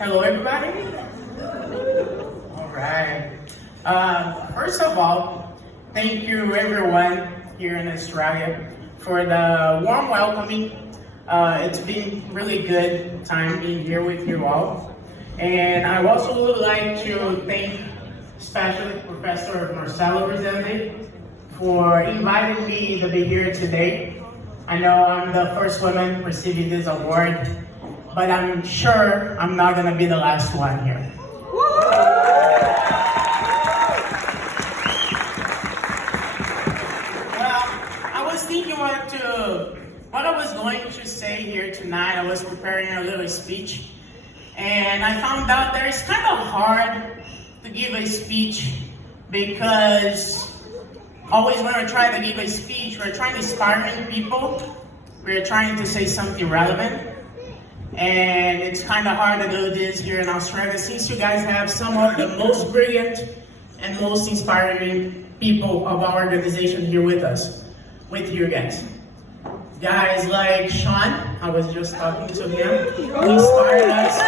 Hello, everybody. All right. First of all, thank you, everyone here in Australia, for the warm welcoming. It's been really good time being here with you all. And I also would like to thank especially Professor Marcelo Rezende for inviting me to be here today. I know I'm the first woman receiving this award, but I'm sure I'm not going to be the last one here. Well, I was thinking what I was going to say here tonight. I was preparing a little speech, and I found out that it's kind of hard to give a speech because always when I try to give a speech, we're trying to inspire people. We're trying to say something relevant. And it's kind of hard to do this here in Australia since you guys have some of the most brilliant and most inspiring people of our organization here with us, with you guys. Guys like Sean, I was just talking to him, who inspired us.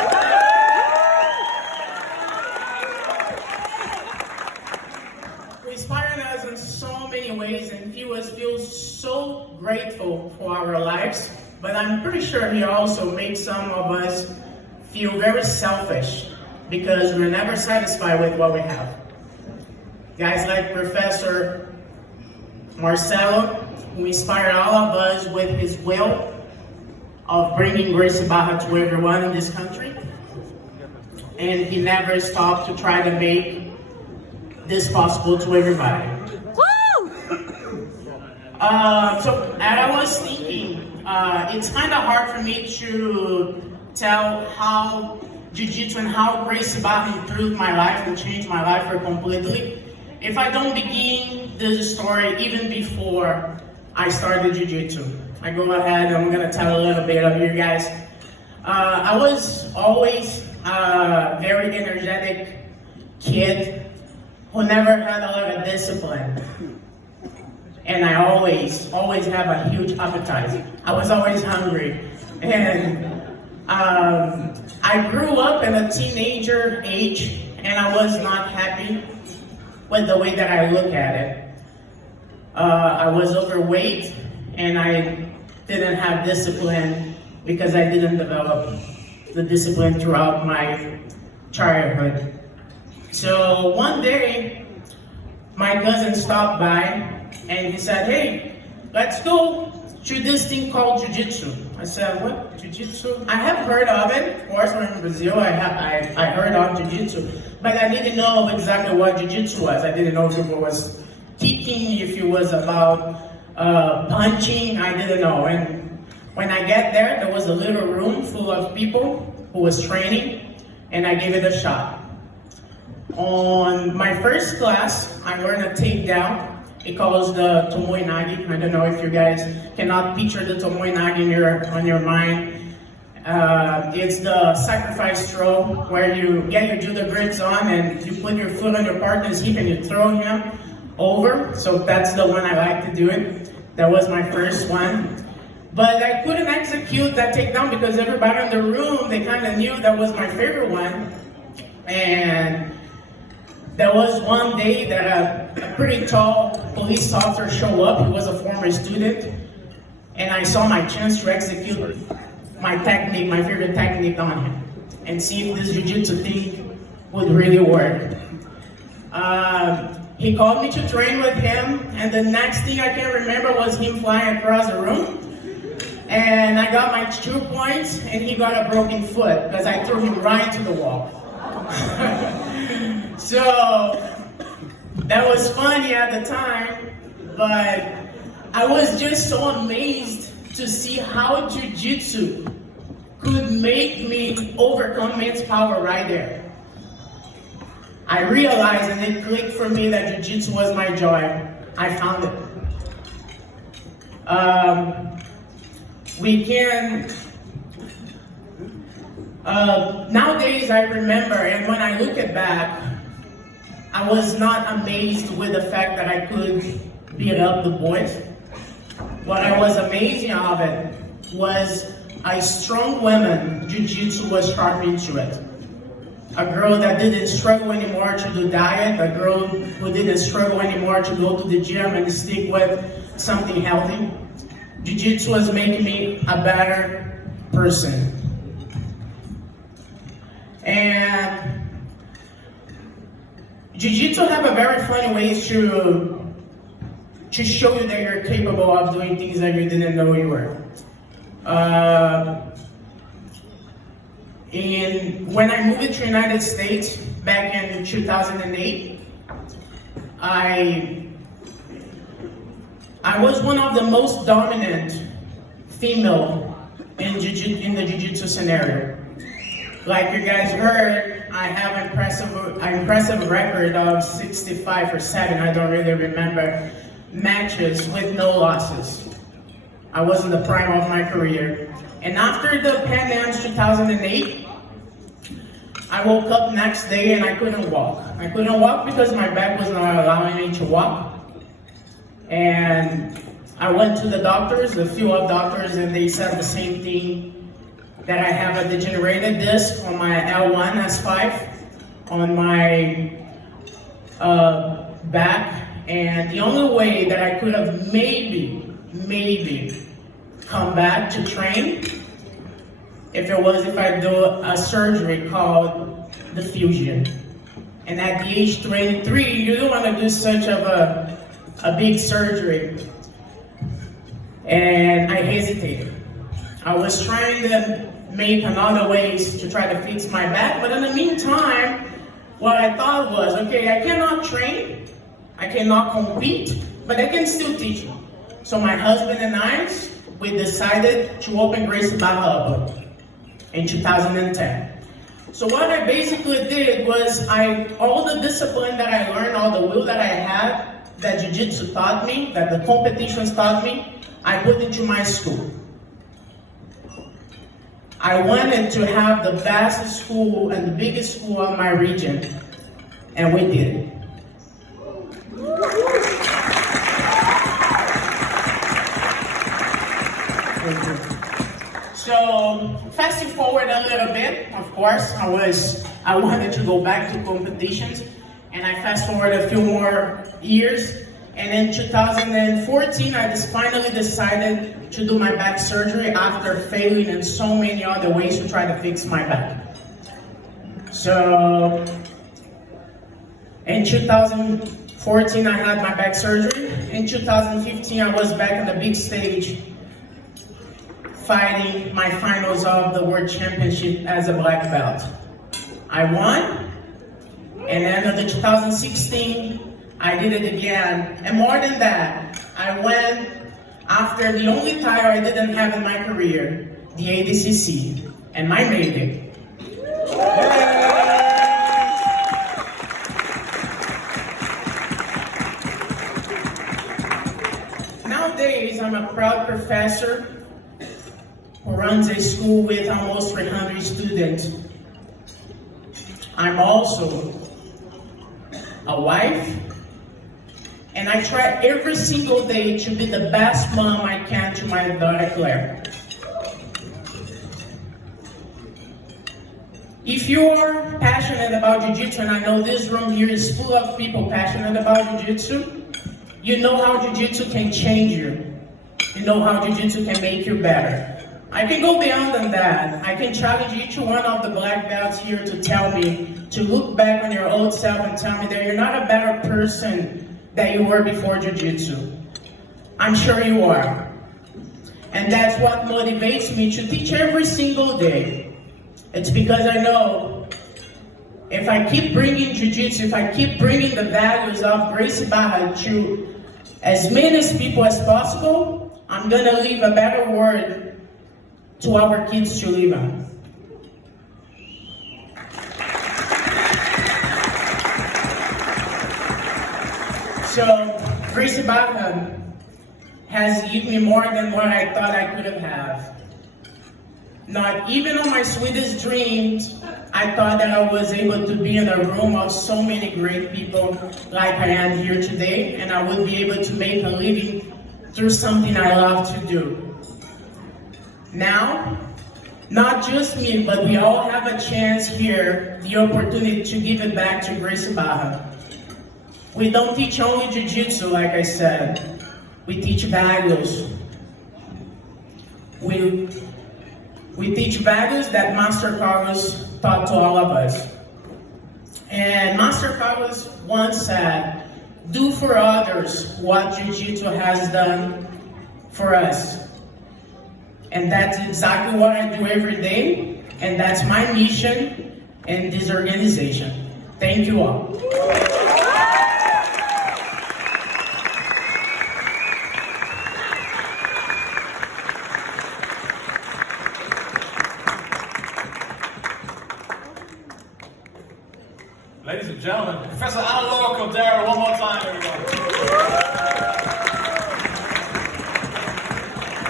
Inspiring us in so many ways, and he feels so grateful for our lives. But I'm pretty sure he also makes some of us feel very selfish because we're never satisfied with what we have. Guys like Professor Marcelo, who inspired all of us with his will of bringing Grace Baja to everyone in this country, and he never stopped to try to make this possible to everybody. So, and I was thinking, it's kind of hard for me to tell how Jiu-Jitsu and how Gracie Baja improved my life and changed my life completely if I don't begin this story even before I started Jiu-Jitsu. I go ahead and I'm going to tell a little bit of you guys. I was always a very energetic kid who never had a lot of discipline. And I always have a huge appetite. I was always hungry. And I grew up in a teenager age, and I was not happy with the way that I look at it. I was overweight, and I didn't have discipline because I didn't develop the discipline throughout my childhood. So one day, my cousin stopped by, and he said, "Hey, let's go to this thing called Jiu-Jitsu." I said, "What, Jiu-Jitsu?" I have heard of it. Of course, when in Brazil, I heard of Jiu-Jitsu, but I didn't know exactly what Jiu-Jitsu was. I didn't know if it was kicking, if it was about punching. I didn't know. And when I get there was a little room full of people who was training, and I gave it a shot. On my first class, I learned a takedown. It calls the Tomoe Nagi. I don't know if you guys cannot picture the Tomoe Nagi on your mind. It's the sacrifice throw where you do the grips on and you put your foot on your partner's hip and you throw him over. So that's the one I like to do it. That was my first one. But I couldn't execute that takedown because everybody in the room, they kind of knew that was my favorite one. And there was one day that a pretty tall police officer showed up. He was a former student, and I saw my chance to execute my technique, my favorite technique on him, and see if this jiu-jitsu thing would really work. He called me to train with him, and the next thing I can remember was him flying across the room, and I got my 2 points, and he got a broken foot because I threw him right to the wall. So that was funny at the time, but I was just so amazed to see how Jiu-Jitsu could make me overcome men's power right there. I realized and it clicked for me that Jiu-Jitsu was my joy. I found it. Nowadays I remember, and when I look at back, I was not amazed with the fact that I could beat up the boys. What I was amazed of it was a strong woman, Jiu-Jitsu was sharp into it. a girl that didn't struggle anymore to do diet, a girl who didn't struggle anymore to go to the gym and stick with something healthy. Jiu-Jitsu was making me a better person. And Jiu-Jitsu have a very funny ways to show you that you're capable of doing things that you didn't know you were. When I moved to the United States back in 2008, I was one of the most dominant female in the Jiu-Jitsu scenario. Like you guys heard, I have an impressive record of 65 or 7, I don't really remember, matches with no losses. I was in the prime of my career. And after the Pan Ams 2008, I woke up next day and I couldn't walk. I couldn't walk because my back was not allowing me to walk. And I went to the doctors, a few of doctors, and they said the same thing, that I have a degenerated disc on my L1, S5, on my back. And the only way that I could have maybe come back to train if I do a surgery called the fusion. And at the age 23, you don't want to do such of a big surgery. And I hesitated. I was trying to make another ways to try to fix my back, but in the meantime, what I thought was, okay, I cannot train, I cannot compete, but I can still teach you. So my husband and I, we decided to open Gracie Barra Upland in 2010. So what I basically did was, all the discipline that I learned, all the will that I had, that Jiu-Jitsu taught me, that the competitions taught me, I put into my school. I wanted to have the best school and the biggest school of my region, and we did it. So, fast forward a little bit, of course, I wanted to go back to competitions, and I fast forward a few more years, and in 2014, I just finally decided to do my back surgery after failing in so many other ways to try to fix my back. So, in 2014, I had my back surgery. In 2015, I was back on the big stage, fighting my finals of the World Championship as a black belt. I won, and then in 2016, I did it again, and more than that, I went after the only title I didn't have in my career, the ADCC, and I made it. Nowadays, I'm a proud professor who runs a school with almost 300 students. I'm also a wife, and I try every single day to be the best mom I can to my daughter Claire. If you're passionate about Jiu-Jitsu, and I know this room here is full of people passionate about Jiu-Jitsu, you know how Jiu-Jitsu can change you. You know how Jiu-Jitsu can make you better. I can go beyond than that. I can challenge each one of the black belts here to tell me, to look back on your old self and tell me that you're not a better person that you were before Jiu-Jitsu. I'm sure you are. And that's what motivates me to teach every single day. It's because I know if I keep bringing Jiu-Jitsu, if I keep bringing the values of Gracie Barra to as many people as possible, I'm gonna leave a better world to our kids to live on. So, Gracie Barra has given me more than what I thought I could have. Not even on my sweetest dreams, I thought that I was able to be in a room of so many great people like I am here today, and I would be able to make a living through something I love to do. Now Not just me, but we all have a chance here, the opportunity to give it back to Gracie Barra. We don't teach only Jiu-Jitsu, like I said. We teach values. We teach values that Master Carlos taught to all of us. And Master Carlos once said, do for others what Jiu-Jitsu has done for us. And that's exactly what I do every day, and that's my mission in this organization. Thank you all. Ladies and gentlemen, Professor Alan